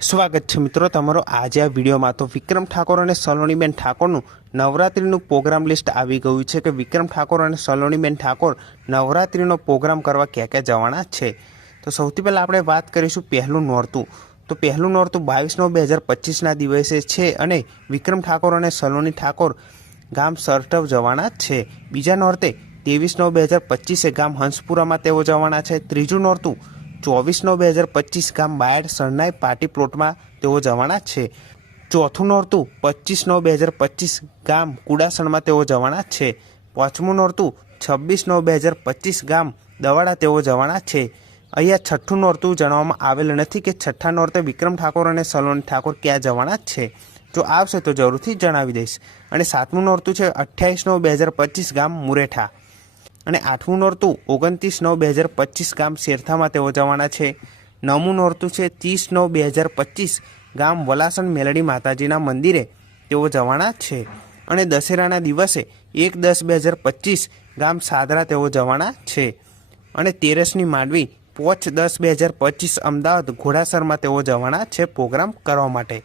સ્વાગત છે મિત્રો તમારો આજે આ વિડીયોમાં। તો વિક્રમ ઠાકોર અને સલોનીબેન ઠાકોરનું નવરાત્રિનું પ્રોગ્રામ લિસ્ટ આવી ગયું છે કે વિક્રમ ઠાકોર અને સલોનીબેન ઠાકોર નવરાત્રિનો પ્રોગ્રામ કરવા ક્યાં ક્યાં જવાના છે। તો સૌથી પહેલાં આપણે વાત કરીશું પહેલું નોરતું। તો પહેલું નોરતું 22/9/2025ના દિવસે છે અને વિક્રમ ઠાકોર અને સલોની ઠાકોર ગામ સરટવ જવાના છે। બીજા નોરતે 23/9/2025 ગામ હંસપુરામાં તેઓ જવાના છે। ત્રીજું નોરતું 24/9/2025 ગામ બાયડ સરનાઈ પાર્ટી પ્લોટમાં તેઓ જવાના છે। ચોથું નોરતું 25/9/2025 ગામ કુડાસણમાં તેઓ જવાના છે। પાંચમું નોરતું 26/9/2025 ગામ દવાડા તેઓ જવાના છે। અહીંયા છઠ્ઠું નોરતું જણાવવામાં આવેલ નથી કે છઠ્ઠા નોરતે વિક્રમ ઠાકોર અને સલોની ઠાકોર ક્યાં જવાના છે। જો આવશે તો જરૂરથી જણાવી દઈશ। અને સાતમું નોરતું છે 28/9/2025 ગામ મુરેઠા। અને આઠમું નોરતું 29/9/2025 ગામ શેરથામાં તેઓ જવાના છે। નવમું નોરતું છે 30/9/2025 ગામ વલાસણ મેલડી માતાજીના મંદિરે તેઓ જવાના છે। અને દશેરાના દિવસે 1/10/2025 ગામ સાદરા તેઓ જવાના છે। અને 13મી માંડવી 5/10/2025 અમદાવાદ ઘોડાસરમાં તેઓ જવાના છે પ્રોગ્રામ કરવા માટે।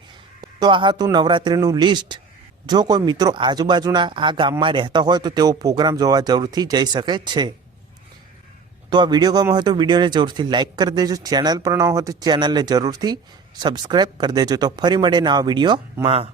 તો આ હતું નવરાત્રિનું લિસ્ટ। જો કોઈ મિત્રો આજુબાજુના આ ગામમાં રહેતા હોય તો તેઓ પ્રોગ્રામ જોવા જરૂરથી જઈ શકે છે। તો આ વિડીયો ગમ્યો હોય તો વિડીયોને જરૂરથી લાઇક કરી દેજો। ચેનલ પર ન હોય તો ચેનલને જરૂરથી સબસ્ક્રાઈબ કરી દેજો। તો ફરી મળે નવા વિડીયોમાં।